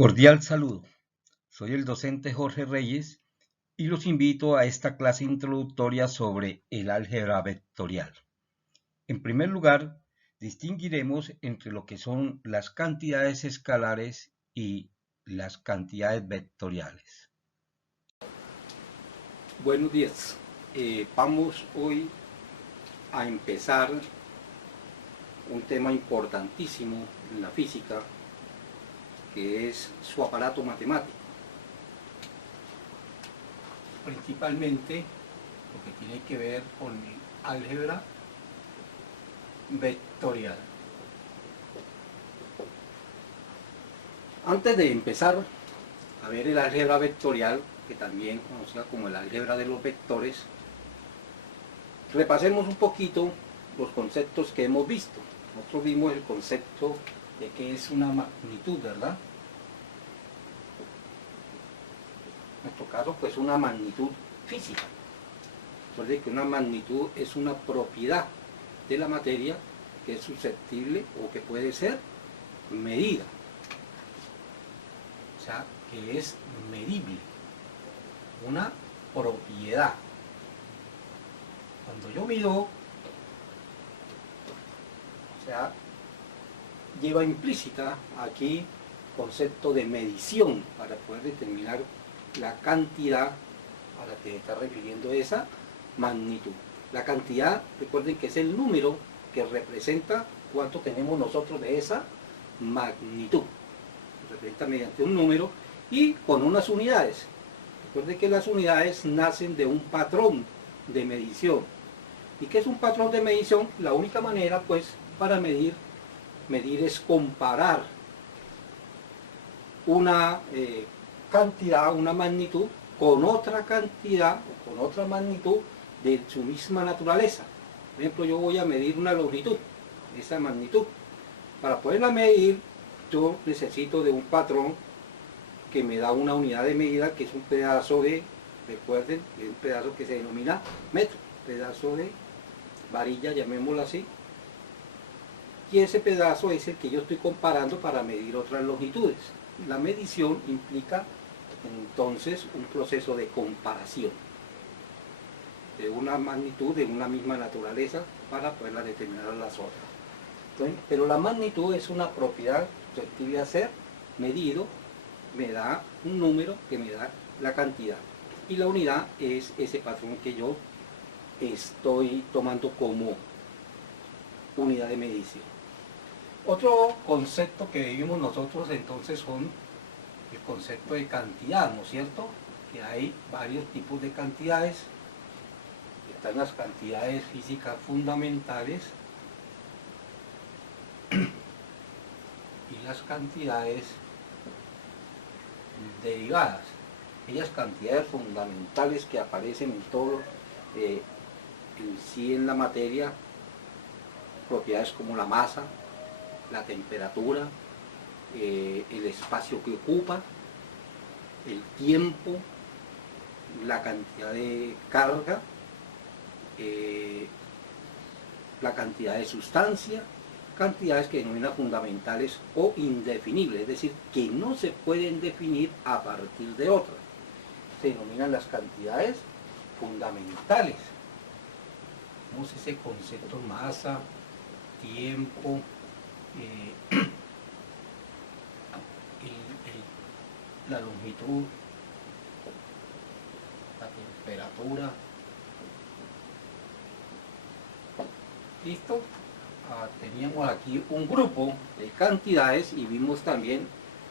Cordial saludo. Soy el docente Jorge Reyes y los invito a esta clase introductoria sobre el álgebra vectorial. En primer lugar, distinguiremos entre lo que son las cantidades escalares y las cantidades vectoriales. Buenos días. Vamos hoy a empezar un tema importantísimo en la física, que es su aparato matemático. Principalmente lo que tiene que ver con el álgebra vectorial. Antes de empezar a ver el álgebra vectorial, que también conocida como el álgebra de los vectores, repasemos un poquito los conceptos que hemos visto. Nosotros vimos el concepto de que es una magnitud, ¿verdad? En nuestro caso, pues una magnitud física. Recuerde que una magnitud es una propiedad de la materia que es susceptible o que puede ser medida. O sea, que es medible. Una propiedad. Cuando yo mido, o sea, lleva implícita aquí concepto de medición para poder determinar la cantidad a la que se está refiriendo esa magnitud. La cantidad, recuerden que es el número que representa cuánto tenemos nosotros de esa magnitud. Se representa mediante un número y con unas unidades. Recuerden que las unidades nacen de un patrón de medición. ¿Y qué es un patrón de medición? La única manera, pues, para medir es comparar una cantidad, una magnitud, con otra cantidad o con otra magnitud de su misma naturaleza. Por ejemplo, yo voy a medir una longitud, esa magnitud. Para poderla medir, yo necesito de un patrón que me da una unidad de medida, que es un pedazo de, recuerden, es un pedazo que se denomina metro, pedazo de varilla, llamémoslo así, y ese pedazo es el que yo estoy comparando para medir otras longitudes. La medición implica entonces un proceso de comparación de una magnitud de una misma naturaleza para poderla determinar a las otras. Entonces, pero la magnitud es una propiedad susceptible a ser medido, me da un número que me da la cantidad, y la unidad es ese patrón que yo estoy tomando como unidad de medición. Otro concepto que vivimos nosotros entonces son el concepto de cantidad, ¿no es cierto? Que hay varios tipos de cantidades. Están las cantidades físicas fundamentales y las cantidades derivadas. Aquellas cantidades fundamentales que aparecen en todo en sí en la materia, propiedades como la masa, la temperatura, el espacio que ocupa, el tiempo, la cantidad de carga, la cantidad de sustancia, cantidades que denominan fundamentales o indefinibles, es decir, que no se pueden definir a partir de otras. Se denominan las cantidades fundamentales. Tenemos ese concepto: masa, tiempo, la longitud, la temperatura. ¿Listo? Teníamos aquí un grupo de cantidades y vimos también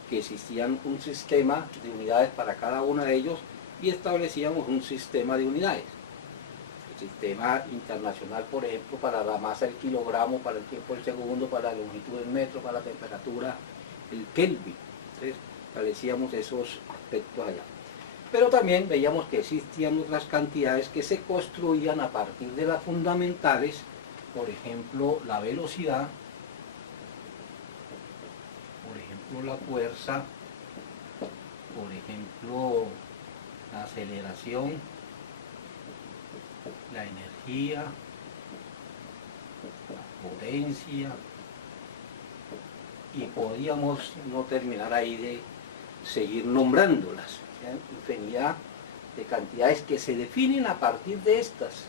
que existían un sistema de unidades para cada uno de ellos y establecíamos un sistema de unidades. El sistema internacional, por ejemplo, para la masa el kilogramo, para el tiempo el segundo, para la longitud el metro, para la temperatura el Kelvin. Entonces establecíamos esos aspectos allá. Pero también veíamos que existían otras cantidades que se construían a partir de las fundamentales. Por ejemplo, la velocidad, por ejemplo, la fuerza, por ejemplo, la aceleración, la energía, la potencia, y podíamos no terminar ahí seguir nombrándolas. Infinidad de cantidades que se definen a partir de estas.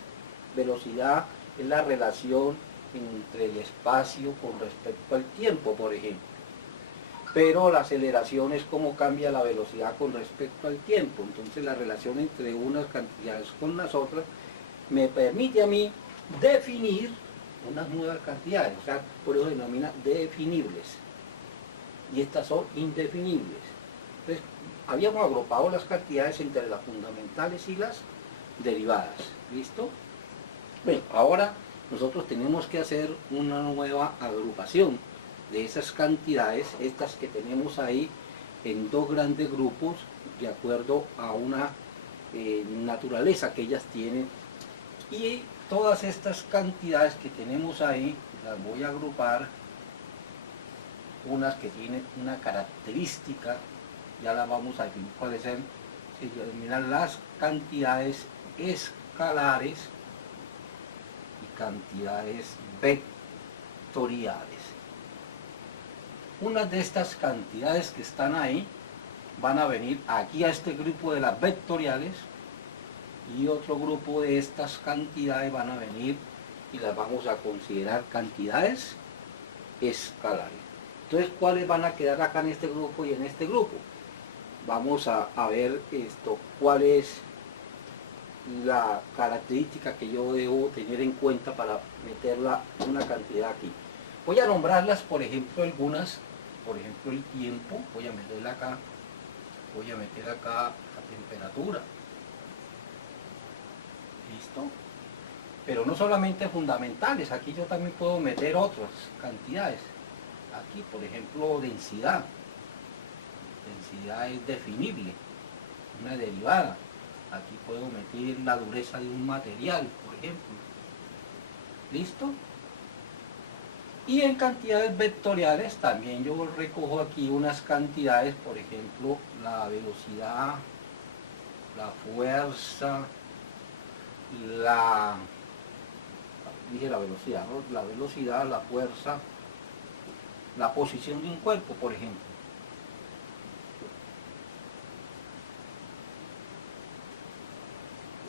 Velocidad es la relación entre el espacio con respecto al tiempo, por ejemplo. Pero la aceleración es cómo cambia la velocidad con respecto al tiempo. Entonces la relación entre unas cantidades con las otras me permite a mí definir unas nuevas cantidades. O sea, por eso se denomina definibles. Y estas son indefinibles. Entonces, habíamos agrupado las cantidades entre las fundamentales y las derivadas. ¿Listo? Bueno, ahora nosotros tenemos que hacer una nueva agrupación de esas cantidades, estas que tenemos ahí, en dos grandes grupos, de acuerdo a una naturaleza que ellas tienen. Y todas estas cantidades que tenemos ahí, las voy a agrupar, unas que tienen una característica, ya las vamos a definir cuáles son, se denominan las cantidades escalares y cantidades vectoriales. Unas de estas cantidades que están ahí van a venir aquí a este grupo de las vectoriales, y otro grupo de estas cantidades van a venir y las vamos a considerar cantidades escalares. Entonces, ¿cuáles van a quedar acá en este grupo y en este grupo? Vamos a ver cuál es la característica que yo debo tener en cuenta para meterla una cantidad aquí. Voy a nombrarlas, por ejemplo, algunas. Por ejemplo, el tiempo, voy a meterla acá, voy a meter acá la temperatura. ¿Listo? Pero no solamente fundamentales, aquí yo también puedo meter otras cantidades. Aquí, por ejemplo, densidad. Densidad es definible, una derivada. Aquí puedo meter la dureza de un material, por ejemplo. ¿Listo? Y en cantidades vectoriales también yo recojo aquí unas cantidades, por ejemplo, la velocidad, la fuerza, dije la velocidad, ¿no? La velocidad, la fuerza, la posición de un cuerpo, por ejemplo.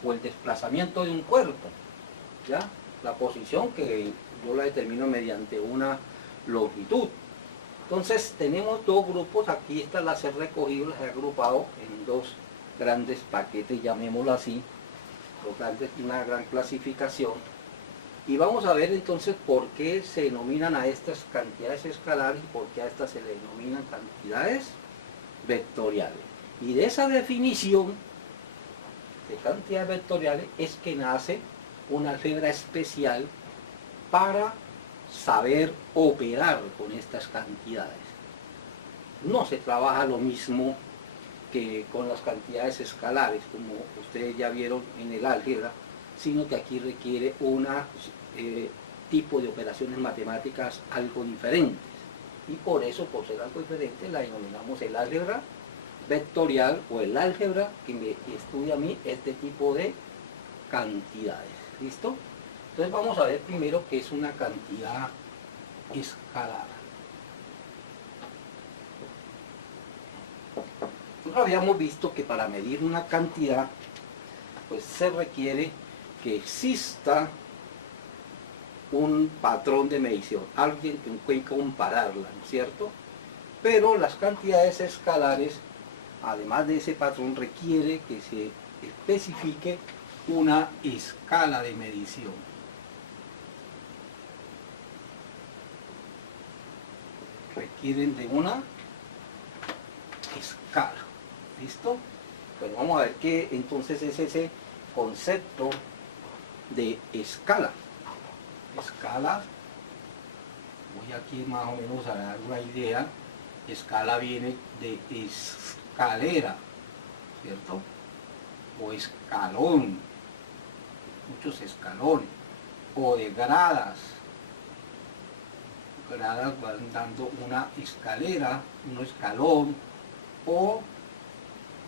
O el desplazamiento de un cuerpo, ¿ya? La posición que yo la determino mediante una longitud. Entonces tenemos dos grupos, aquí estas las he recogido, las he agrupado en dos grandes paquetes, llamémoslo así, una gran clasificación. Y vamos a ver entonces por qué se denominan a estas cantidades escalares y por qué a estas se le denominan cantidades vectoriales. Y de esa definición de cantidades vectoriales es que nace una álgebra especial para saber operar con estas cantidades. No se trabaja lo mismo que con las cantidades escalares, como ustedes ya vieron en el álgebra, sino que aquí requiere un tipo de operaciones matemáticas algo diferentes. Y por eso, por ser algo diferente, la denominamos el álgebra vectorial o el álgebra que me estudia a mí este tipo de cantidades. ¿Listo? Entonces vamos a ver primero qué es una cantidad escalar. Nosotros habíamos visto que para medir una cantidad, pues se requiere que exista un patrón de medición, alguien que pueda compararla, ¿no es cierto? Pero las cantidades escalares, además de ese patrón, requiere que se especifique una escala de medición. Requieren de una escala. ¿Listo? Pues vamos a ver qué entonces es ese concepto de escala. Escala, voy aquí más o menos a dar una idea. Escala viene de escalera, ¿cierto? O escalón, muchos escalones, o de gradas. Gradas van dando una escalera, un escalón, o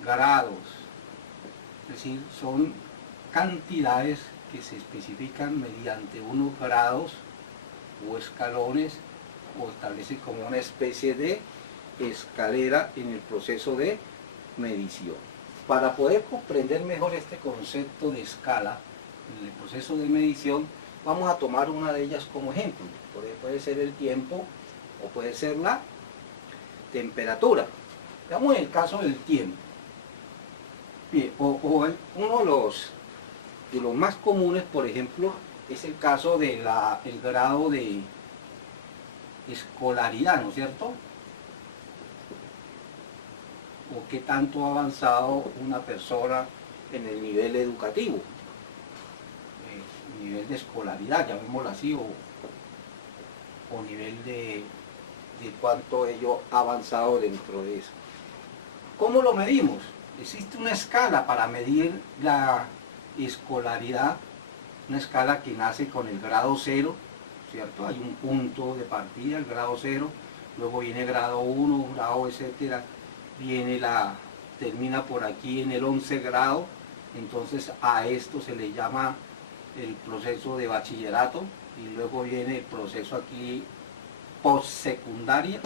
grados. Es decir, son cantidades que se especifican mediante unos grados o escalones, o establecen como una especie de escalera en el proceso de medición. Para poder comprender mejor este concepto de escala en el proceso de medición, vamos a tomar una de ellas como ejemplo. Puede ser el tiempo o puede ser la temperatura. Veamos el caso del tiempo. Bien, uno de los más comunes, por ejemplo, es el caso del grado de escolaridad, ¿no es cierto? O qué tanto ha avanzado una persona en el nivel educativo, nivel de escolaridad, llamémoslo así, o nivel de cuánto ello ha avanzado dentro de eso. ¿Cómo lo medimos? Existe una escala para medir la escolaridad, una escala que nace con el grado 0, ¿cierto? Hay un punto de partida, el grado 0, luego viene grado 1, grado, etcétera, termina por aquí en el 11 grado, entonces a esto se le llama el proceso de bachillerato, y luego viene el proceso aquí postsecundaria,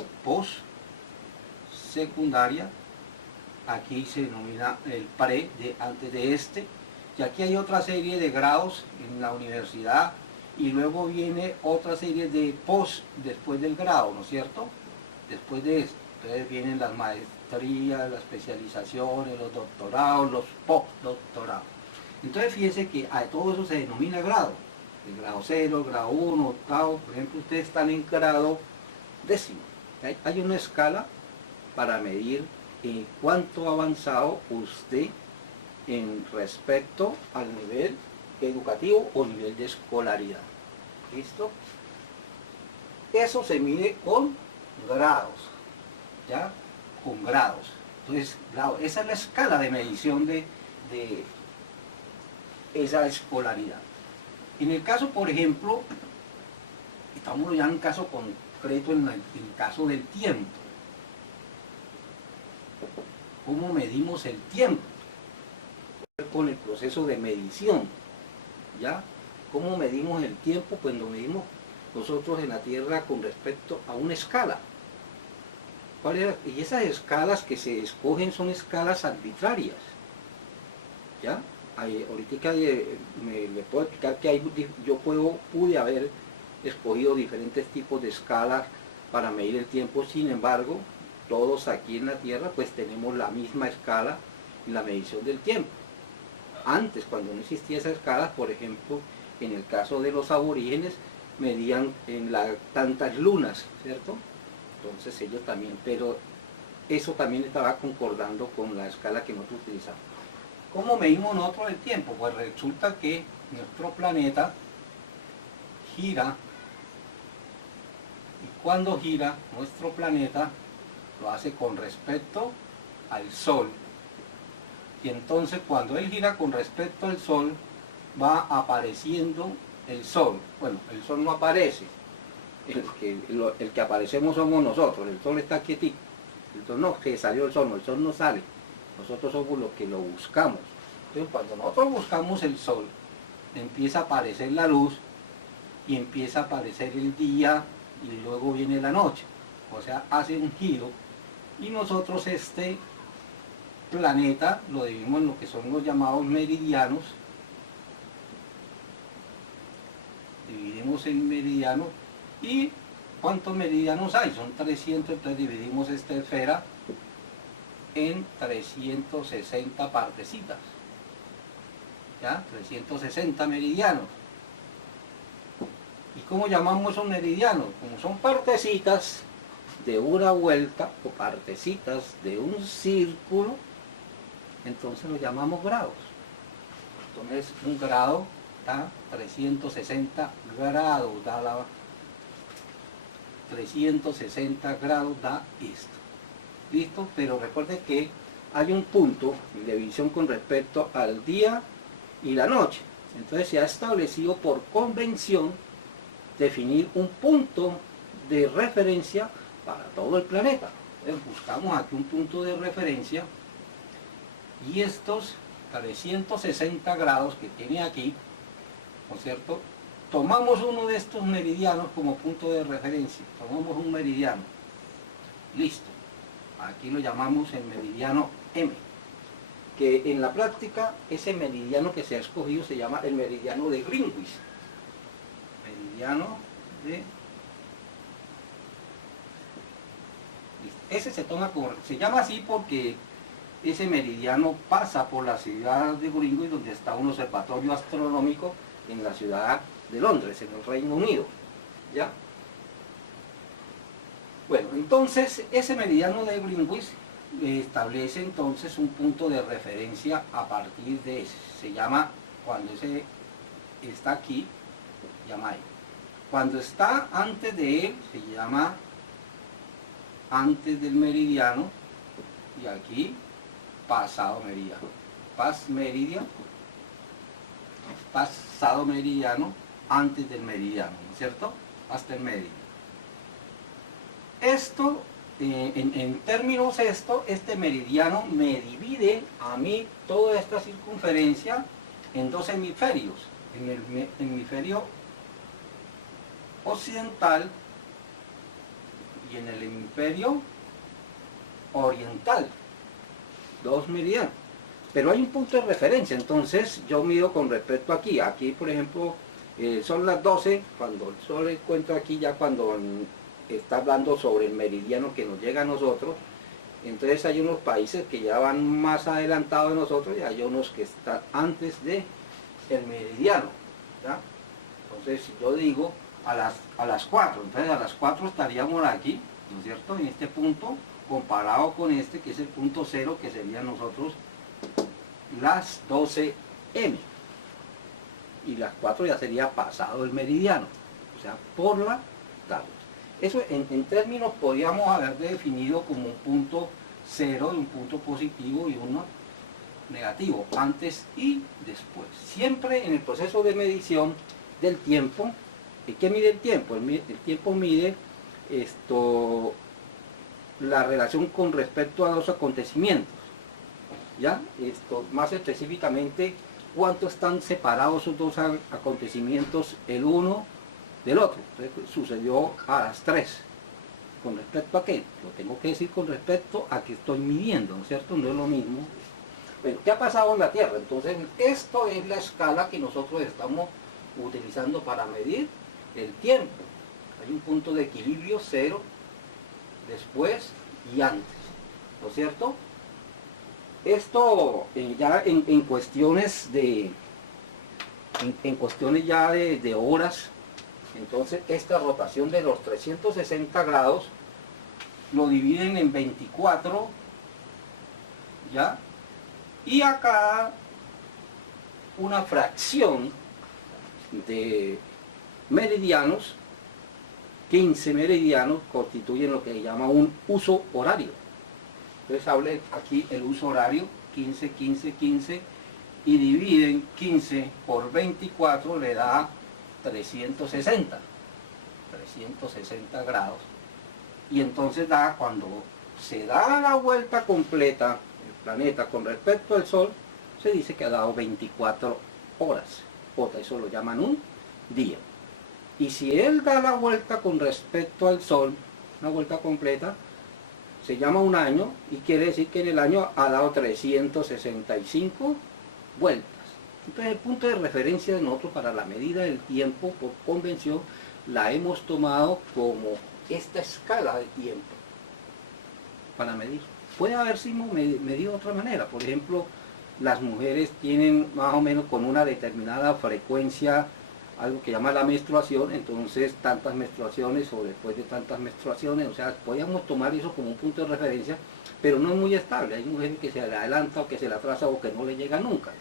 aquí se denomina el pre, antes de este, y aquí hay otra serie de grados en la universidad, y luego viene otra serie de post después del grado, ¿no es cierto? Después de esto, entonces vienen las maestrías, las especializaciones, los doctorados, los postdoctorados. Entonces fíjense que a todo eso se denomina grado. El grado 0, el grado 1, octavo, por ejemplo, ustedes están en grado 10. Hay una escala para medir cuánto ha avanzado usted en respecto al nivel educativo o nivel de escolaridad. ¿Listo? Eso se mide con grados, ¿ya? Con grados. Entonces, esa es la escala de medición de esa escolaridad. En el caso, por ejemplo, estamos ya en un caso concreto, en el caso del tiempo. ¿Cómo medimos el tiempo? Con el proceso de medición, ¿ya? ¿Cómo medimos el tiempo? Pues lo medimos nosotros en la Tierra con respecto a una escala. Y esas escalas que se escogen son escalas arbitrarias, ¿ya? Ahorita le puedo explicar que yo pude haber escogido diferentes tipos de escalas para medir el tiempo. Sin embargo, todos aquí en la Tierra pues tenemos la misma escala en la medición del tiempo. Antes, cuando no existía esa escala, por ejemplo, en el caso de los aborígenes, medían en tantas lunas, ¿cierto? Entonces ellos también, pero eso también estaba concordando con la escala que nosotros utilizamos. ¿Cómo medimos nosotros el tiempo? Pues resulta que nuestro planeta gira, y cuando gira nuestro planeta lo hace con respecto al Sol. Y entonces cuando él gira con respecto al Sol, va apareciendo el Sol. Bueno, el Sol no aparece, el que aparecemos somos nosotros. El Sol está quietito. Entonces no, que salió el Sol, no, el Sol no sale. Nosotros somos los que lo buscamos. Entonces cuando nosotros buscamos el Sol, empieza a aparecer la luz, y empieza a aparecer el día, y luego viene la noche. O sea, hace un giro, y nosotros este planeta lo dividimos en lo que son los llamados meridianos. Dividimos en meridianos, y ¿cuántos meridianos hay? Son 300, entonces dividimos esta esfera en 360 partecitas, ¿ya? 360 meridianos. ¿Y cómo llamamos esos meridianos? Como son partecitas de una vuelta o partecitas de un círculo, entonces lo llamamos grados. Entonces un grado da 360 grados, 360 grados da esto. ¿Listo? Pero recuerde que hay un punto de visión con respecto al día y la noche. Entonces se ha establecido por convención definir un punto de referencia para todo el planeta. Entonces buscamos aquí un punto de referencia, y estos 360 grados que tiene aquí, ¿no es cierto? Tomamos uno de estos meridianos como punto de referencia. Tomamos un meridiano. Listo. Aquí lo llamamos el meridiano M, que en la práctica ese meridiano que se ha escogido se llama el meridiano de Greenwich. Meridiano de... Ese se llama así porque ese meridiano pasa por la ciudad de Greenwich, donde está un observatorio astronómico en la ciudad de Londres, en el Reino Unido. ¿Ya? Bueno, entonces ese meridiano de Greenwich establece entonces un punto de referencia a partir de ese. Se llama, cuando ese está aquí, llama él. Cuando está antes de él, se llama antes del meridiano, y aquí pasado meridiano. Pasado meridiano, antes del meridiano, ¿no es cierto? Hasta el meridiano. Esto, en términos este meridiano me divide a mí toda esta circunferencia en dos hemisferios. En el hemisferio occidental y en el hemisferio oriental. Dos meridianos. Pero hay un punto de referencia, entonces yo mido con respecto aquí. Aquí, por ejemplo, son las 12, cuando el sol encuentra aquí, ya cuando está hablando sobre el meridiano que nos llega a nosotros. Entonces hay unos países que ya van más adelantados de nosotros y hay unos que están antes de el meridiano, ¿ya? Entonces si yo digo a las 4, entonces a las 4 estaríamos aquí, ¿no es cierto? En este punto, comparado con este que es el punto 0, que serían nosotros las 12 M, y las 4 ya sería pasado el meridiano, o sea, por la tarde. Eso en términos podríamos haber definido como un punto 0, un punto positivo y uno negativo, antes y después. Siempre en el proceso de medición del tiempo, ¿qué mide el tiempo? El tiempo mide la relación con respecto a los acontecimientos, ¿ya? Más específicamente, cuánto están separados esos dos acontecimientos el uno del otro. Entonces, sucedió a las 3. ¿Con respecto a qué? Lo tengo que decir con respecto a que estoy midiendo, ¿no es cierto? No es lo mismo. Bueno, ¿qué ha pasado en la Tierra? Entonces, esto es la escala que nosotros estamos utilizando para medir el tiempo. Hay un punto de equilibrio, 0, después y antes, ¿no es cierto? Esto ya en cuestiones en cuestiones ya de horas. Entonces esta rotación de los 360 grados lo dividen en 24, ¿ya? Y acá una fracción de meridianos, 15 meridianos constituyen lo que se llama un uso horario. Entonces hable aquí el uso horario, 15, 15, 15, y dividen 15 por 24, le da 360 grados, y entonces da, cuando se da la vuelta completa el planeta con respecto al Sol, se dice que ha dado 24 horas, eso lo llaman un día. Y si él da la vuelta con respecto al Sol, una vuelta completa, se llama un año, y quiere decir que en el año ha dado 365 vueltas. Entonces el punto de referencia de nosotros para la medida del tiempo por convención la hemos tomado como esta escala de tiempo para medir. Puede haber sido medido de otra manera. Por ejemplo, las mujeres tienen más o menos con una determinada frecuencia algo que llama la menstruación, entonces tantas menstruaciones o después de tantas menstruaciones, o sea, podríamos tomar eso como un punto de referencia, pero no es muy estable. Hay mujeres que se le adelanta o que se le atrasa o que no le llega nunca.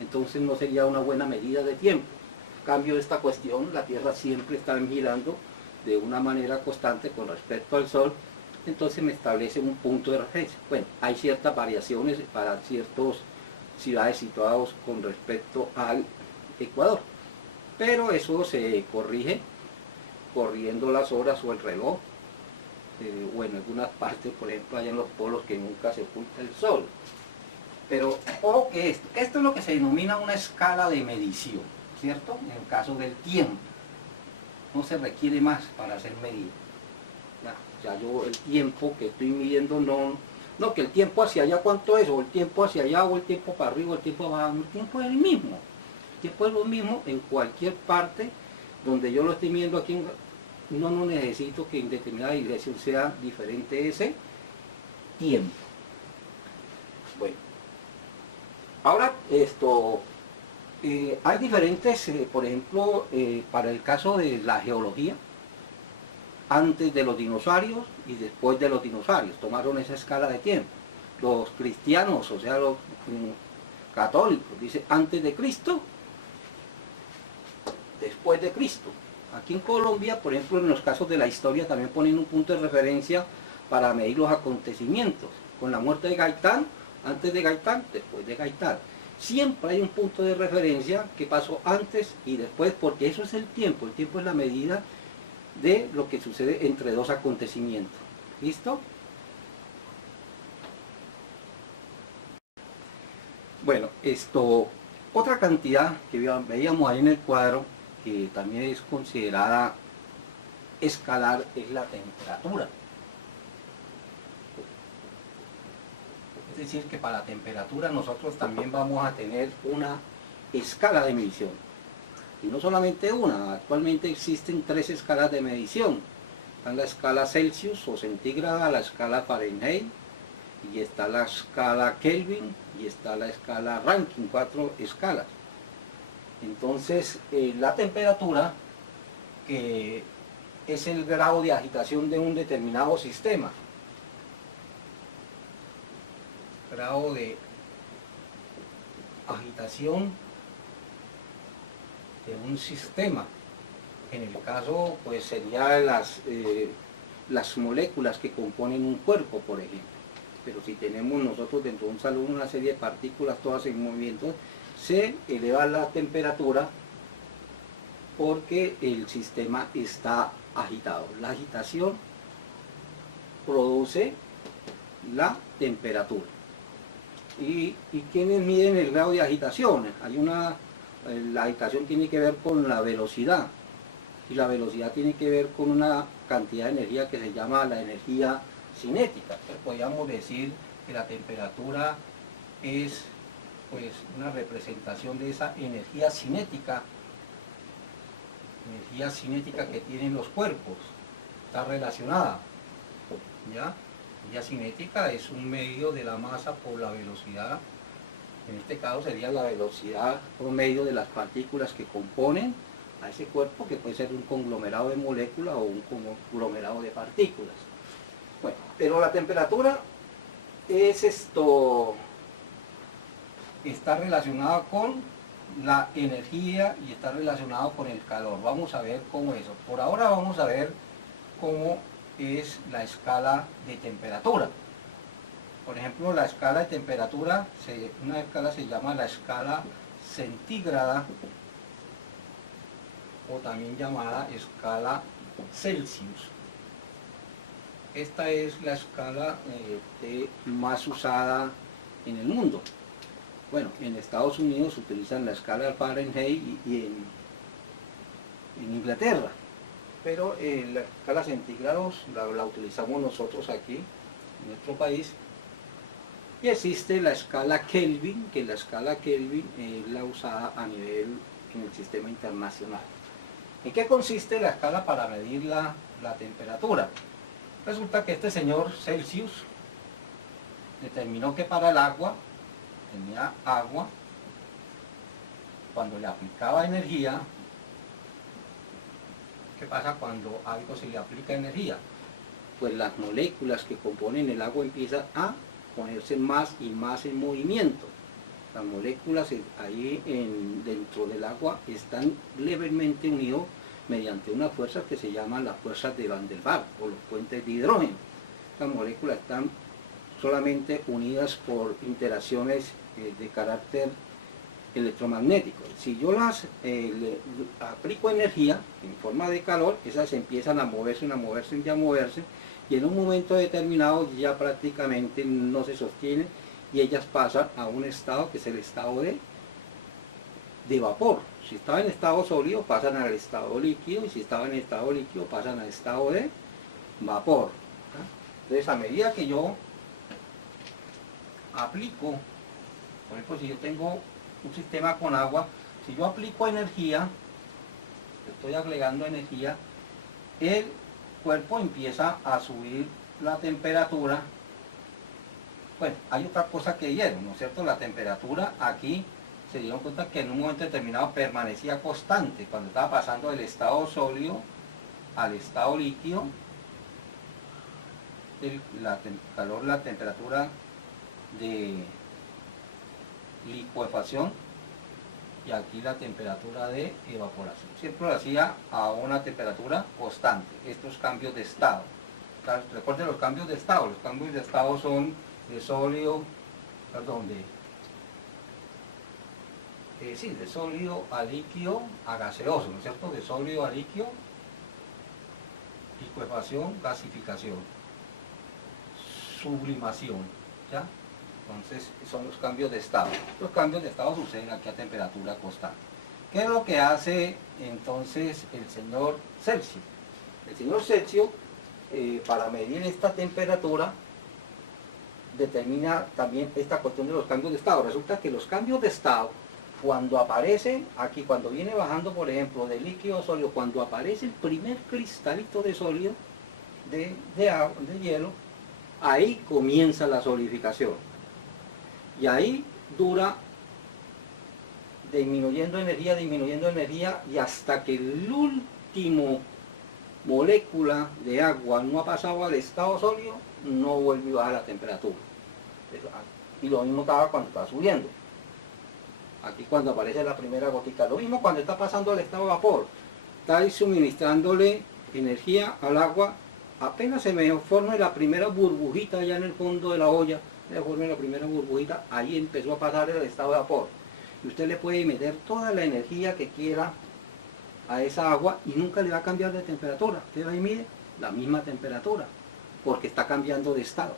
Entonces no sería una buena medida de tiempo. En cambio, esta cuestión, la Tierra siempre está girando de una manera constante con respecto al Sol, entonces me establece un punto de referencia. Bueno, hay ciertas variaciones para ciertas ciudades situadas con respecto al Ecuador, pero eso se corrige corriendo las horas o el reloj, o en algunas partes, por ejemplo, allá en los polos, que nunca se oculta el Sol. Pero ojo que esto es lo que se denomina una escala de medición, ¿cierto? En el caso del tiempo, no se requiere más para hacer medido. Ya yo el tiempo que estoy midiendo no que el tiempo hacia allá cuánto es, o el tiempo hacia allá, o el tiempo para arriba, o el tiempo abajo, el tiempo es el mismo. El tiempo es lo mismo en cualquier parte donde yo lo estoy midiendo aquí. No necesito que en determinada dirección sea diferente ese tiempo. Bueno, ahora hay diferentes, por ejemplo, para el caso de la geología, antes de los dinosaurios y después de los dinosaurios, tomaron esa escala de tiempo. Los cristianos, o sea, los católicos, dice antes de Cristo, después de Cristo. Aquí en Colombia, por ejemplo, en los casos de la historia también ponen un punto de referencia para medir los acontecimientos. Con la muerte de Gaitán, antes de Gaitán, después de Gaitán. Siempre hay un punto de referencia que pasó antes y después, porque eso es el tiempo es la medida de lo que sucede entre dos acontecimientos. ¿Listo? Bueno, otra cantidad que veíamos ahí en el cuadro, que también es considerada escalar, es la temperatura. Es decir, que para la temperatura nosotros también vamos a tener una escala de medición. Y no solamente una, actualmente existen 3 escalas de medición. Está la escala Celsius o centígrada, la escala Fahrenheit, y está la escala Kelvin, y está la escala Rankine, 4 escalas. Entonces, la temperatura, que es el grado de agitación de un determinado sistema. Grado de agitación de un sistema. En el caso, pues serían las moléculas que componen un cuerpo, por ejemplo. Pero si tenemos nosotros dentro de un salón una serie de partículas todas en movimiento, se eleva la temperatura porque el sistema está agitado. La agitación produce la temperatura. ¿Y quiénes miden el grado de agitación? La agitación tiene que ver con la velocidad, y la velocidad tiene que ver con una cantidad de energía que se llama la energía cinética. Entonces, podríamos decir que la temperatura es pues una representación de esa energía cinética que tienen los cuerpos, está relacionada, ¿ya? La energía cinética es un medio de la masa por la velocidad. En este caso sería la velocidad promedio de las partículas que componen a ese cuerpo, que puede ser un conglomerado de moléculas o un conglomerado de partículas. Bueno, pero la temperatura es está relacionada con la energía y está relacionado con el calor. Vamos a ver cómo es eso. Por ahora vamos a ver cómo es la escala de temperatura. Por ejemplo, la escala de temperatura, una escala se llama la escala centígrada, o también llamada escala Celsius. Esta es la escala más usada en el mundo. Bueno, en Estados Unidos utilizan la escala Fahrenheit y en Inglaterra, pero la escala centígrados la utilizamos nosotros aquí, en nuestro país. Y existe la escala Kelvin, que la escala Kelvin es la usada a nivel en el sistema internacional. ¿En qué consiste la escala para medir la temperatura? Resulta que este señor Celsius determinó que para el agua, tenía agua, cuando le aplicaba energía. ¿Qué pasa cuando a algo se le aplica energía? Pues las moléculas que componen el agua empiezan a ponerse más y más en movimiento. Las moléculas ahí dentro del agua están levemente unidas mediante una fuerza que se llama las fuerzas de Van der Waals o los puentes de hidrógeno. Las moléculas están solamente unidas por interacciones de carácter electromagnético. Si yo le aplico energía en forma de calor, esas empiezan a moverse y a moverse, y en un momento determinado ya prácticamente no se sostienen y ellas pasan a un estado que es el estado de vapor. Si estaba en estado sólido pasan al estado líquido, y si estaba en estado líquido pasan al estado de vapor. Entonces, a medida que yo aplico, por ejemplo, si yo tengo un sistema con agua, si yo aplico energía, estoy agregando energía, el cuerpo empieza a subir la temperatura. Bueno, hay otra cosa que dieron, ¿no es cierto? La temperatura aquí se dieron cuenta que en un momento determinado permanecía constante cuando estaba pasando del estado sólido al estado líquido. La temperatura de licuefacción y aquí la temperatura de evaporación. Siempre lo hacía a una temperatura constante, estos cambios de estado. Recuerden los cambios de estado. Los cambios de estado son de sólido, perdón, de sólido a líquido a gaseoso, ¿no es cierto? De sólido a líquido, licuefacción, gasificación, sublimación, ¿ya? Entonces son los cambios de estado. Los cambios de estado suceden aquí a temperatura constante. ¿Qué es lo que hace entonces el señor Celsius? El señor Celsius, para medir esta temperatura, determina también esta cuestión de los cambios de estado. Resulta que los cambios de estado, cuando aparecen aquí, cuando viene bajando, por ejemplo, de líquido a sólido, cuando aparece el primer cristalito de sólido, de hielo, ahí comienza la solidificación. Y ahí dura disminuyendo energía, y hasta que el último molécula de agua no ha pasado al estado sólido, no vuelve a bajar la temperatura. Y lo mismo estaba cuando está subiendo. Aquí cuando aparece la primera gotica, lo mismo cuando está pasando al estado de vapor. Está suministrándole energía al agua, apenas se me forma la primera burbujita allá en el fondo de la olla, se forma la primera burbujita, ahí empezó a pasar el estado de vapor. Y usted le puede meter toda la energía que quiera a esa agua y nunca le va a cambiar de temperatura. Usted ahí mide la misma temperatura, porque está cambiando de estado.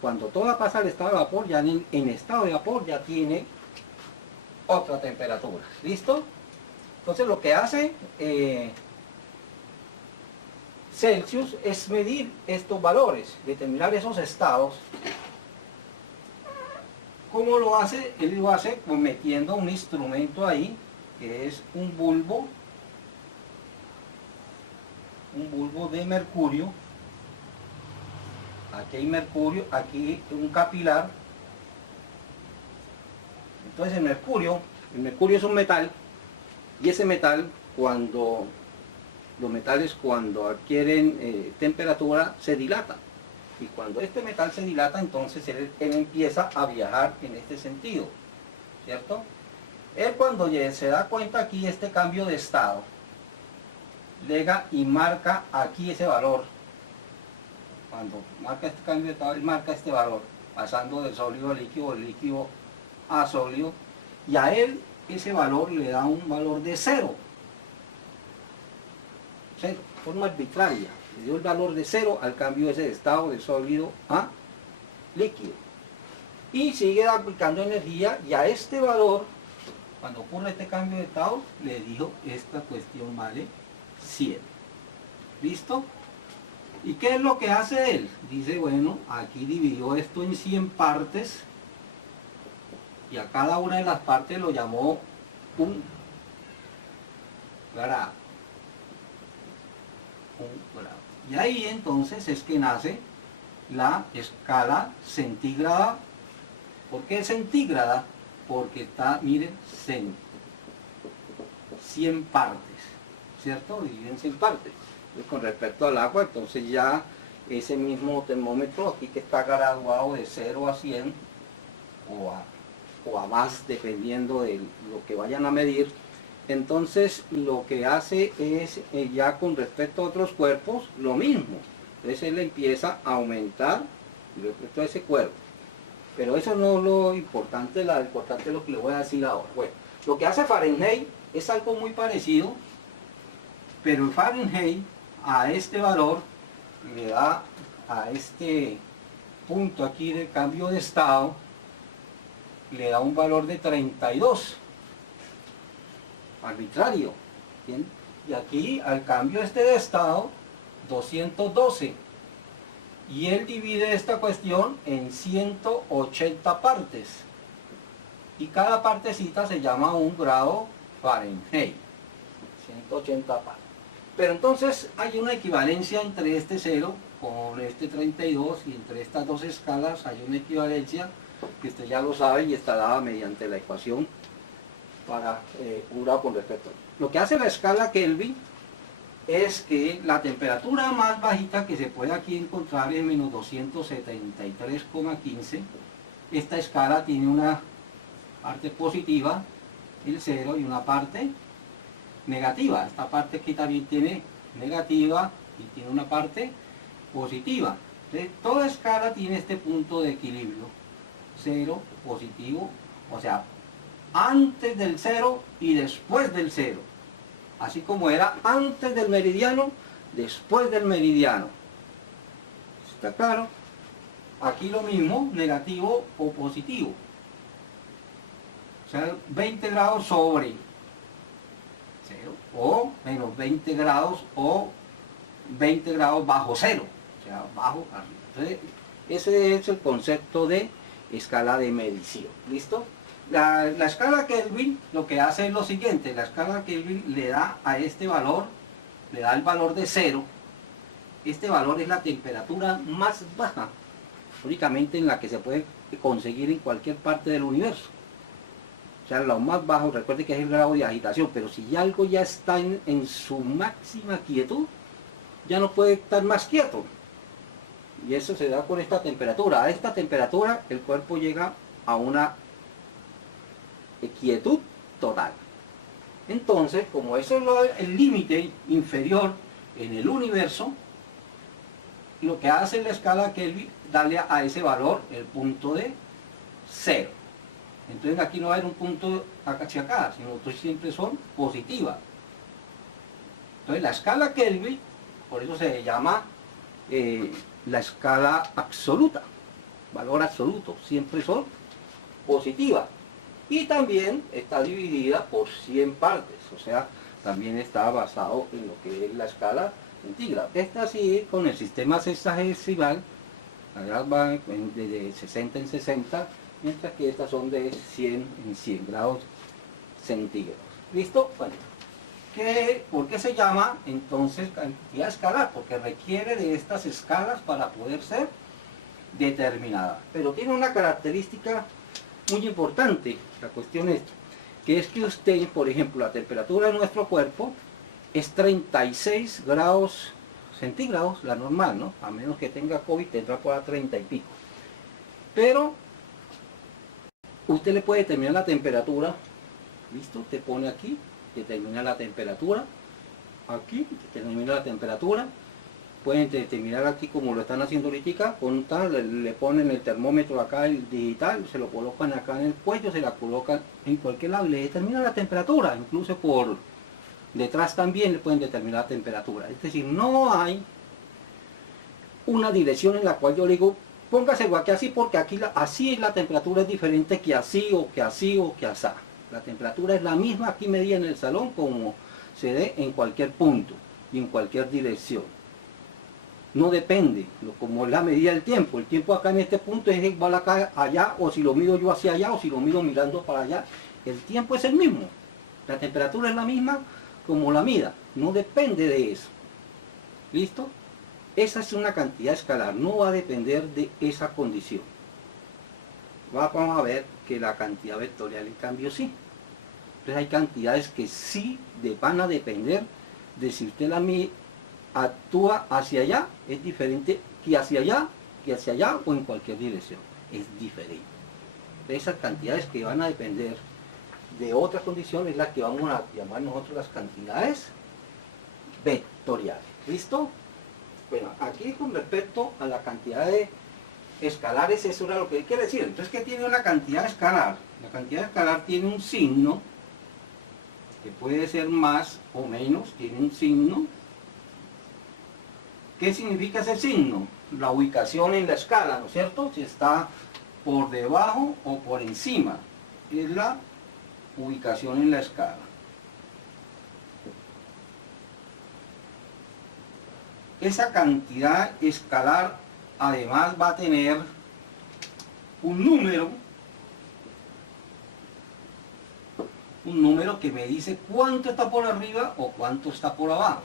Cuando toda pasa al estado de vapor, ya en estado de vapor ya tiene otra temperatura. ¿Listo? Entonces lo que hace Celsius es medir estos valores, determinar esos estados. ¿Cómo lo hace? Él lo hace pues metiendo un instrumento ahí, que es un bulbo de mercurio. Aquí hay mercurio, aquí un capilar. Entonces el mercurio es un metal, y ese metal, los metales cuando adquieren temperatura se dilatan. Y cuando este metal se dilata, entonces él empieza a viajar en este sentido, ¿cierto? Él cuando se da cuenta aquí este cambio de estado, llega y marca aquí ese valor. Cuando marca este cambio de estado, él marca este valor, pasando del sólido al líquido, del líquido a sólido, y a él ese valor le da un valor de 0. De forma arbitraria, le dio el valor de 0 al cambio ese de estado de sólido a líquido. Y sigue aplicando energía, y a este valor, cuando ocurre este cambio de estado, le dijo esta cuestión vale 100. ¿Listo? ¿Y qué es lo que hace él? Dice, bueno, aquí dividió esto en 100 partes, y a cada una de las partes lo llamó un grado. Y ahí entonces es que nace la escala centígrada. ¿Por qué centígrada? Porque está, miren, 100 partes, ¿cierto? Dividido en 100 partes. Entonces, con respecto al agua, entonces ya ese mismo termómetro aquí, que está graduado de 0 a 100 o a más, dependiendo de lo que vayan a medir, entonces lo que hace es ya con respecto a otros cuerpos lo mismo. Entonces él empieza a aumentar respecto a ese cuerpo. Pero eso no es lo importante, lo importante es lo que le voy a decir ahora. Bueno, lo que hace Fahrenheit es algo muy parecido, pero el Fahrenheit a este valor le da a este punto aquí de cambio de estado, le da un valor de 32. Arbitrario, ¿bien? Y aquí al cambio este de estado 212, Y él divide esta cuestión en 180 partes. Y cada partecita se llama un grado Fahrenheit. 180 partes. Pero entonces hay una equivalencia entre este 0 con este 32 y entre estas dos escalas hay una equivalencia que usted ya lo sabe y está dada mediante la ecuación para un grado con respecto. Lo que hace la escala Kelvin es que la temperatura más bajita que se puede aquí encontrar es menos 273,15. Esta escala tiene una parte positiva, el 0, y una parte negativa. Esta parte aquí también tiene negativa y tiene una parte positiva. Entonces, toda escala tiene este punto de equilibrio, 0, positivo, o sea, antes del 0 y después del 0. Así como era antes del meridiano, después del meridiano. ¿Está claro? Aquí lo mismo, negativo o positivo. O sea, 20 grados sobre 0, o menos 20 grados, o 20 grados bajo 0. O sea, bajo arriba. Entonces, ese es el concepto de escala de medición. ¿Listo? La escala Kelvin lo que hace es lo siguiente: la escala Kelvin le da a este valor, le da el valor de 0. Este valor es la temperatura más baja, únicamente en la que se puede conseguir en cualquier parte del universo. O sea, lo más bajo, recuerde que es el grado de agitación, pero si algo ya está en su máxima quietud, ya no puede estar más quieto. Y eso se da con esta temperatura. A esta temperatura el cuerpo llega a una quietud total. Entonces, como eso es el límite inferior en el universo, lo que hace la escala Kelvin, darle a ese valor el punto de 0. Entonces aquí no va a haber un punto hacia acá, sino que siempre son positivas. Entonces la escala Kelvin, por eso se llama la escala absoluta, valor absoluto, siempre son positivas. Y también está dividida por 100 partes, o sea, también está basado en lo que es la escala centígrada. Esta sí, con el sistema sexagesimal, las van de 60 en 60, mientras que estas son de 100 en 100 grados centígrados. ¿Listo? Bueno, ¿por qué se llama entonces cantidad escalar? Porque requiere de estas escalas para poder ser determinada. Pero tiene una característica muy importante, la cuestión es que usted, por ejemplo, la temperatura de nuestro cuerpo es 36 grados centígrados, la normal, ¿no? A menos que tenga COVID, tendrá por a 30 y pico. Pero usted le puede determinar la temperatura, ¿listo? Te pone aquí, determina la temperatura, aquí, determina la temperatura. Pueden determinar aquí como lo están haciendo ahorita, con tal, le ponen el termómetro acá, el digital, se lo colocan acá en el cuello, se la colocan en cualquier lado y le determinan la temperatura. Incluso por detrás también le pueden determinar la temperatura. Es decir, no hay una dirección en la cual yo le digo, póngaselo aquí así porque aquí así la temperatura es diferente que así o que así o que así. La temperatura es la misma aquí medida en el salón como se dé en cualquier punto y en cualquier dirección. No depende, como es la medida del tiempo. El tiempo acá en este punto es igual acá, allá, o si lo mido yo hacia allá, o si lo mido mirando para allá. El tiempo es el mismo. La temperatura es la misma como la mida. No depende de eso. ¿Listo? Esa es una cantidad escalar. No va a depender de esa condición. Vamos a ver que la cantidad vectorial en cambio sí. Entonces hay cantidades que sí van a depender de si usted la mide, actúa hacia allá, es diferente que hacia allá o en cualquier dirección, es diferente. De esas cantidades que van a depender de otras condiciones es la que vamos a llamar nosotros las cantidades vectoriales. ¿Listo? Bueno, aquí con respecto a la cantidad de escalares, eso era lo que quiere decir. Entonces, ¿qué tiene una cantidad escalar? La cantidad escalar tiene un signo, que puede ser más o menos, tiene un signo. ¿Qué significa ese signo? La ubicación en la escala, ¿no es cierto? Si está por debajo o por encima, es la ubicación en la escala. Esa cantidad escalar además va a tener un número que me dice cuánto está por arriba o cuánto está por abajo.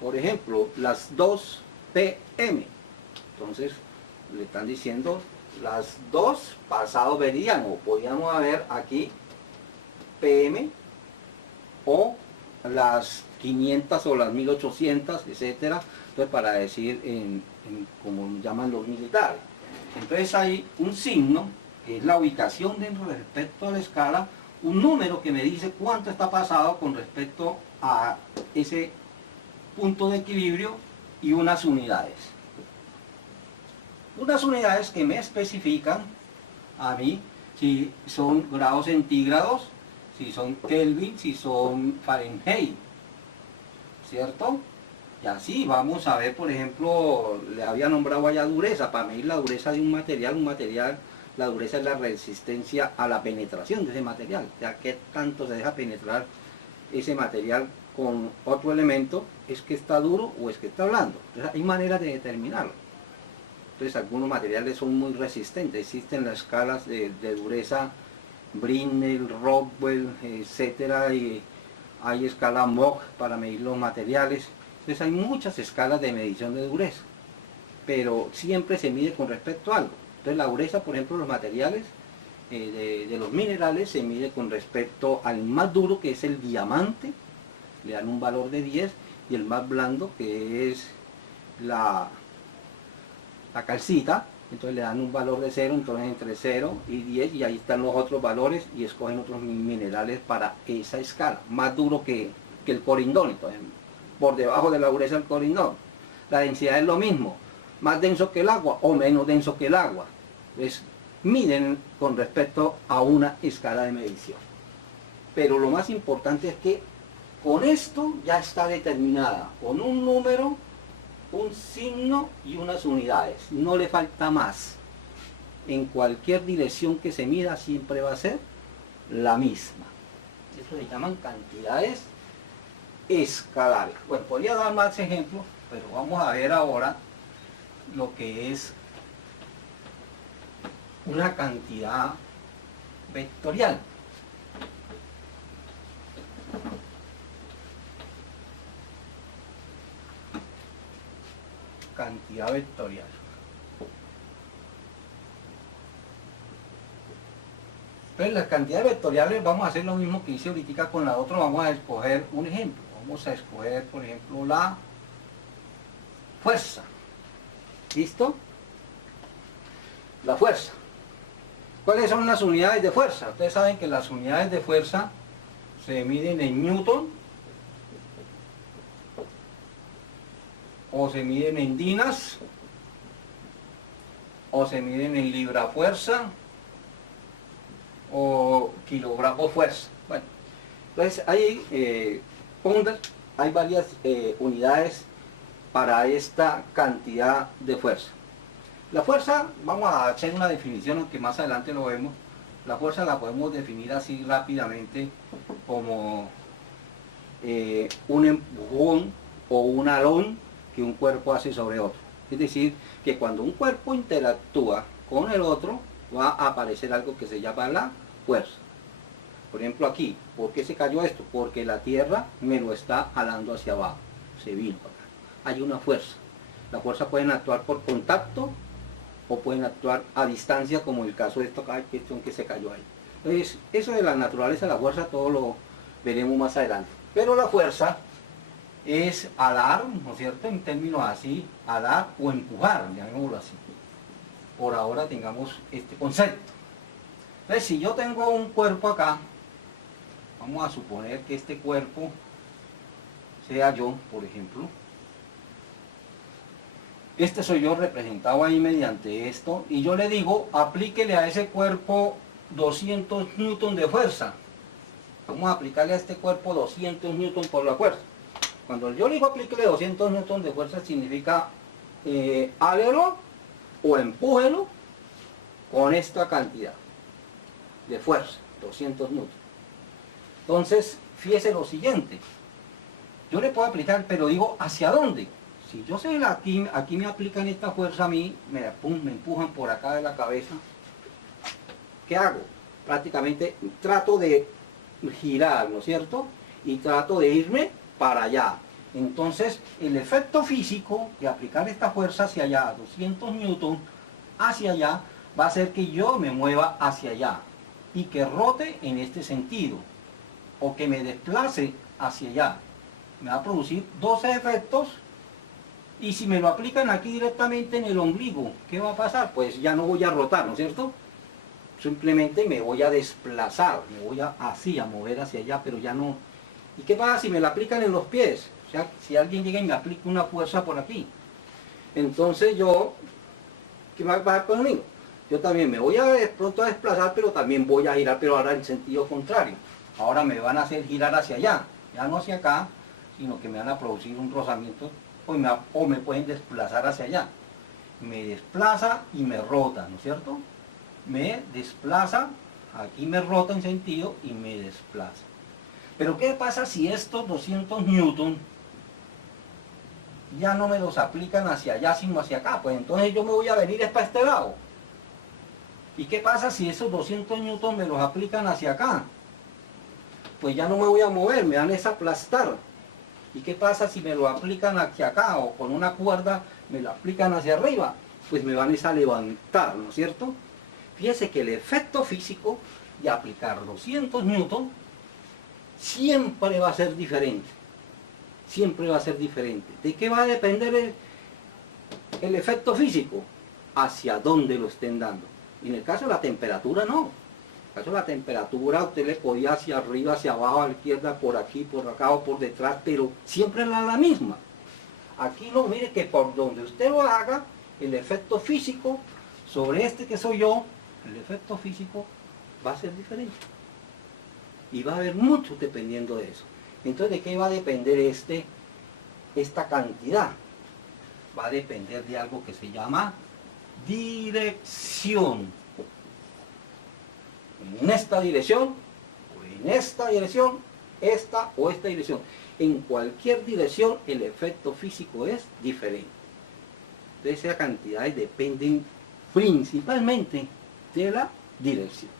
Por ejemplo, las 2 p.m. Entonces, le están diciendo las 2 pasado meridiano. Podríamos ver aquí p.m. o las 500 o las 1800, etcétera. Entonces, para decir como llaman los militares. Entonces hay un signo, que es la ubicación dentro respecto a la escala, un número que me dice cuánto está pasado con respecto a ese punto de equilibrio y unas unidades. Unas unidades que me especifican a mí si son grados centígrados, si son Kelvin, si son Fahrenheit, ¿cierto? Y así vamos a ver, por ejemplo, le había nombrado allá dureza, para medir la dureza de un material, la dureza es la resistencia a la penetración de ese material, ya que tanto se deja penetrar ese material con otro elemento, es que está duro o es que está blando. Entonces hay maneras de determinarlo. Entonces algunos materiales son muy resistentes, existen las escalas de dureza Brinell, Rockwell, etcétera, y hay escala Mohs para medir los materiales. Entonces hay muchas escalas de medición de dureza, pero siempre se mide con respecto a algo. Entonces la dureza, por ejemplo, los materiales de los minerales se mide con respecto al más duro, que es el diamante, le dan un valor de 10, y el más blando, que es la calcita, entonces le dan un valor de 0, entonces entre 0 y 10, y ahí están los otros valores, y escogen otros minerales para esa escala, más duro que el corindón, entonces por debajo de la dureza del corindón. La densidad es lo mismo, más denso que el agua o menos denso que el agua. Entonces miden con respecto a una escala de medición. Pero lo más importante es que con esto ya está determinada, con un número, un signo y unas unidades. No le falta más. En cualquier dirección que se mida siempre va a ser la misma. Eso se llaman cantidades escalares. Bueno, podría dar más ejemplos, pero vamos a ver ahora lo que es una cantidad vectorial. Cantidad vectorial. Entonces las cantidades vectoriales vamos a hacer lo mismo que hice ahorita con la otra. Vamos a escoger un ejemplo. Vamos a escoger, por ejemplo, la fuerza. ¿Listo? La fuerza. ¿Cuáles son las unidades de fuerza? Ustedes saben que las unidades de fuerza se miden en Newton, o se miden en dinas, o se miden en libra fuerza, o kilogramo fuerza. Bueno, entonces hay hay varias unidades para esta cantidad de fuerza. La fuerza, vamos a hacer una definición, aunque más adelante lo vemos. La fuerza la podemos definir así rápidamente como un empujón o un alón que un cuerpo hace sobre otro. Es decir, que cuando un cuerpo interactúa con el otro, va a aparecer algo que se llama la fuerza. Por ejemplo aquí, ¿por qué se cayó esto? Porque la tierra me lo está jalando hacia abajo, se vino acá. Hay una fuerza. La fuerza pueden actuar por contacto o pueden actuar a distancia, como el caso de esta cuestión que se cayó ahí. Entonces, eso de la naturaleza de la fuerza, todo lo veremos más adelante. Pero la fuerza es alar, ¿no es cierto? En términos así, alar o empujar, llamémoslo así. Por ahora tengamos este concepto. Entonces, si yo tengo un cuerpo acá, vamos a suponer que este cuerpo sea yo, por ejemplo. Este soy yo representado ahí mediante esto, y yo le digo, aplíquele a ese cuerpo 200 newton de fuerza. Vamos a aplicarle a este cuerpo 200 newton por la fuerza. Cuando yo le digo aplíquele 200 newton de fuerza, significa álelo o empújelo con esta cantidad de fuerza, 200 newton. Entonces, fíjese lo siguiente. Yo le puedo aplicar, pero digo, ¿hacia dónde? si yo sé aquí me aplican esta fuerza a mí, me empujan por acá de la cabeza, ¿qué hago? Prácticamente trato de girar, ¿no es cierto? Y trato de irme para allá. Entonces, el efecto físico de aplicar esta fuerza hacia allá, 200 newton, hacia allá, va a hacer que yo me mueva hacia allá y que rote en este sentido, o que me desplace hacia allá. Me va a producir dos efectos, y si me lo aplican aquí directamente en el ombligo, ¿qué va a pasar? Pues ya no voy a rotar, ¿no es cierto? Simplemente me voy a desplazar, me voy a mover hacia allá, pero ya no. ¿Y qué pasa si me la aplican en los pies? O sea, si alguien llega y me aplica una fuerza por aquí, entonces yo, ¿qué va a pasar conmigo? Yo también me voy a de pronto a desplazar, pero también voy a girar, pero ahora en sentido contrario. Ahora me van a hacer girar hacia allá, ya no hacia acá, sino que me van a producir un rozamiento, o me pueden desplazar hacia allá. Me desplaza y me rota, ¿no es cierto? Me desplaza, aquí me rota en sentido y me desplaza. Pero ¿qué pasa si estos 200 newton ya no me los aplican hacia allá, sino hacia acá? Pues entonces yo me voy a venir para este lado. ¿Y qué pasa si esos 200 newton me los aplican hacia acá? Pues ya no me voy a mover, me van a aplastar. ¿Y qué pasa si me lo aplican hacia acá, o con una cuerda me lo aplican hacia arriba? Pues me van a levantar, ¿no es cierto? Fíjese que el efecto físico de aplicar 200 newton siempre va a ser diferente. Siempre va a ser diferente. ¿De qué va a depender el efecto físico? Hacia dónde lo estén dando. Y en el caso de la temperatura, no. En el caso de la temperatura, usted le podía hacia arriba, hacia abajo, a la izquierda, por aquí, por acá o por detrás, pero siempre era la misma. Aquí no, mire que por donde usted lo haga, el efecto físico sobre este que soy yo, el efecto físico va a ser diferente. Y va a haber mucho dependiendo de eso. Entonces, ¿de qué va a depender esta cantidad? Va a depender de algo que se llama dirección. En esta dirección, o en esta dirección, esta o esta dirección. En cualquier dirección el efecto físico es diferente. Entonces, esas cantidades dependen principalmente de la dirección.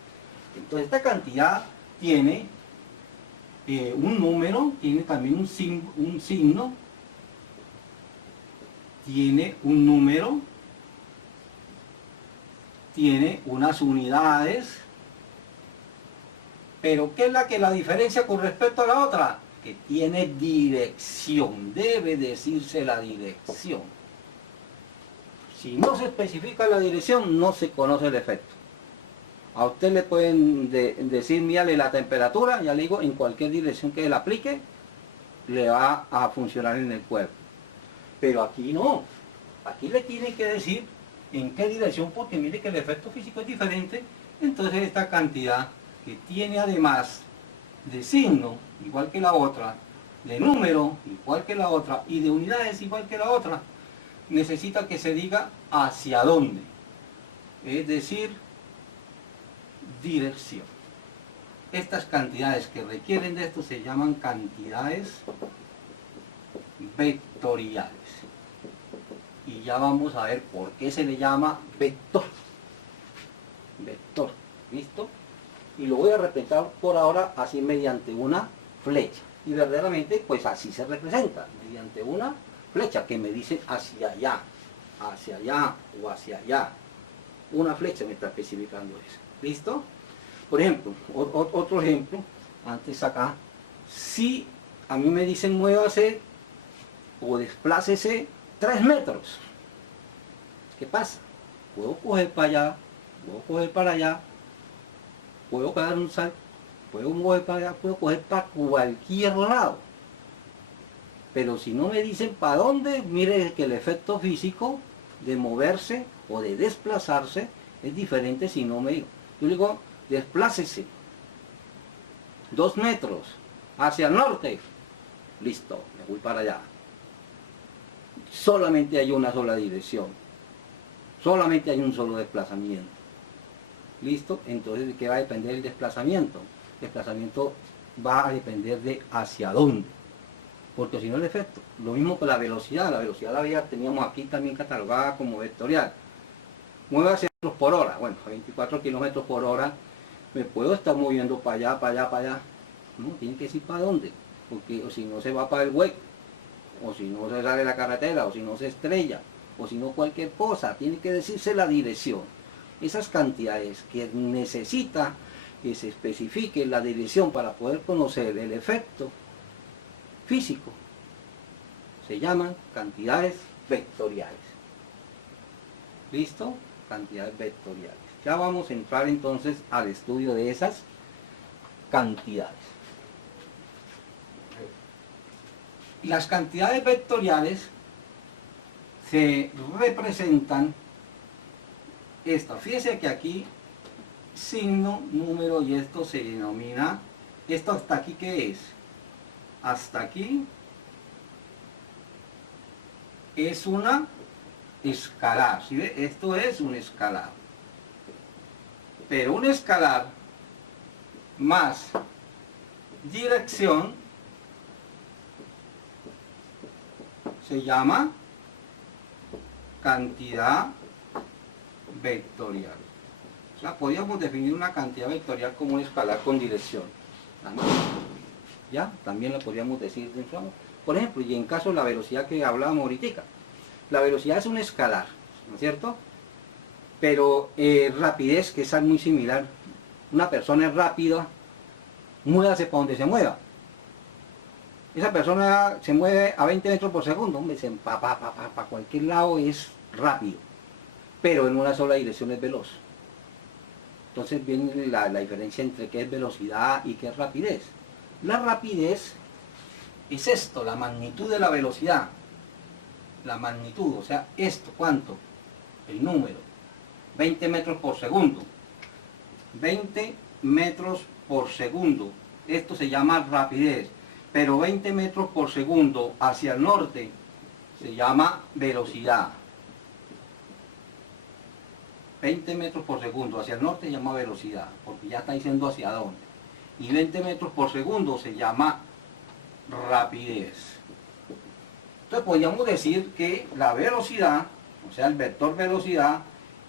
Entonces, esta cantidad tiene un número, tiene también un signo, tiene un número, tiene unas unidades, pero ¿qué es la diferencia con respecto a la otra? Que tiene dirección, debe decirse la dirección. Si no se especifica la dirección, no se conoce el efecto. A usted le pueden decir, mírale la temperatura, ya le digo, en cualquier dirección que él aplique, le va a funcionar en el cuerpo. Pero aquí no, aquí le tiene que decir en qué dirección, porque mire que el efecto físico es diferente. Entonces esta cantidad, que tiene además de signo, igual que la otra, de número, igual que la otra, y de unidades, igual que la otra, necesita que se diga hacia dónde, es decir, dirección. Estas cantidades que requieren de esto se llaman cantidades vectoriales. Y ya vamos a ver por qué se le llama vector. Vector, ¿listo? Y lo voy a representar por ahora así mediante una flecha. Y verdaderamente, pues así se representa, mediante una flecha que me dice hacia allá o hacia allá. Una flecha me está especificando eso. ¿Listo? Por ejemplo, otro ejemplo, antes acá, si a mí me dicen muévase o desplácese 3 metros, ¿qué pasa? Puedo coger para allá, puedo coger para allá, puedo dar un salto, puedo mover para allá, puedo coger para cualquier lado. Pero si no me dicen para dónde, mire que el efecto físico de moverse o de desplazarse es diferente si no me digo. Yo digo, desplácese 2 metros hacia el norte. Listo, me voy para allá. Solamente hay una sola dirección. Solamente hay un solo desplazamiento. ¿Listo? Entonces, ¿de qué va a depender el desplazamiento? El desplazamiento va a depender de hacia dónde. porque si no el efecto. Lo mismo con la velocidad la teníamos aquí también catalogada como vectorial. Muévase por hora, bueno, a 24 kilómetros por hora, me puedo estar moviendo para allá, para allá, para allá. No, tiene que decir para dónde, porque o si no se va para el hueco, o si no se sale de la carretera, o si no se estrella, o si no cualquier cosa, tiene que decirse la dirección. Esas cantidades que necesita que se especifique la dirección para poder conocer el efecto físico se llaman cantidades vectoriales. ¿Listo? Cantidades vectoriales. Ya vamos a entrar entonces al estudio de esas cantidades. Las cantidades vectoriales se representan esto. Fíjese que aquí signo, número y esto se denomina, esto hasta aquí ¿qué es? Hasta aquí es una escalar, ¿sí ve? Esto es un escalar. Pero un escalar más dirección se llama cantidad vectorial. O sea, podríamos definir una cantidad vectorial como un escalar con dirección. ¿Ya? También la podríamos decir de forma. Por ejemplo, y en caso de la velocidad que hablábamos ahorita, la velocidad es un escalar, ¿no es cierto? Pero rapidez, que es muy similar. Una persona es rápida, muévase para donde se mueva. Esa persona se mueve a 20 metros por segundo, hombre, para cualquier lado es rápido, pero en una sola dirección es veloz. Entonces viene la diferencia entre qué es velocidad y qué es rapidez. La rapidez es esto, la magnitud de la velocidad. La magnitud, o sea, esto, ¿cuánto? El número. 20 metros por segundo. 20 metros por segundo. Esto se llama rapidez. Pero 20 metros por segundo hacia el norte se llama velocidad. 20 metros por segundo hacia el norte se llama velocidad, porque ya está diciendo hacia dónde. Y 20 metros por segundo se llama rapidez. Entonces podríamos decir que la velocidad, o sea el vector velocidad,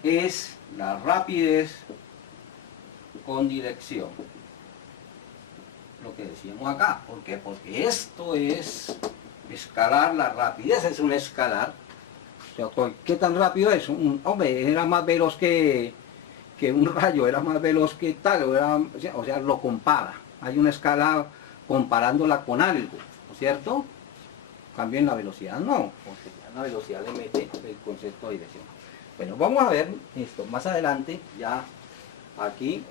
es la rapidez con dirección. Lo que decíamos acá. ¿Por qué? Porque esto es escalar, la rapidez es un escalar. O sea, ¿qué tan rápido es? Hombre, era más veloz que un rayo, era más veloz que tal, o sea, lo compara. Hay una escala comparándola con algo, ¿no es cierto? Cambio en la velocidad no, porque ya en la velocidad le mete el concepto de dirección. Bueno, vamos a ver esto más adelante, ya aquí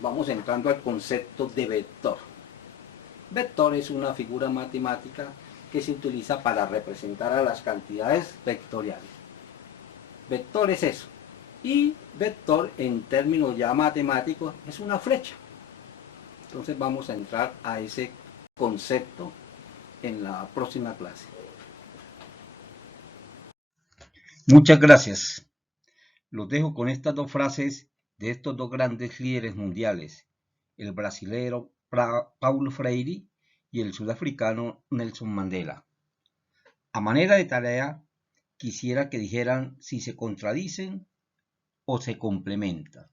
vamos entrando al concepto de vector. Vector es una figura matemática que se utiliza para representar a las cantidades vectoriales. Vector es eso. Y vector en términos ya matemáticos es una flecha. Entonces vamos a entrar a ese concepto en la próxima clase. Muchas gracias. Los dejo con estas dos frases de estos dos grandes líderes mundiales, el brasilero Paulo Freire y el sudafricano Nelson Mandela. A manera de tarea, quisiera que dijeran si se contradicen o se complementan.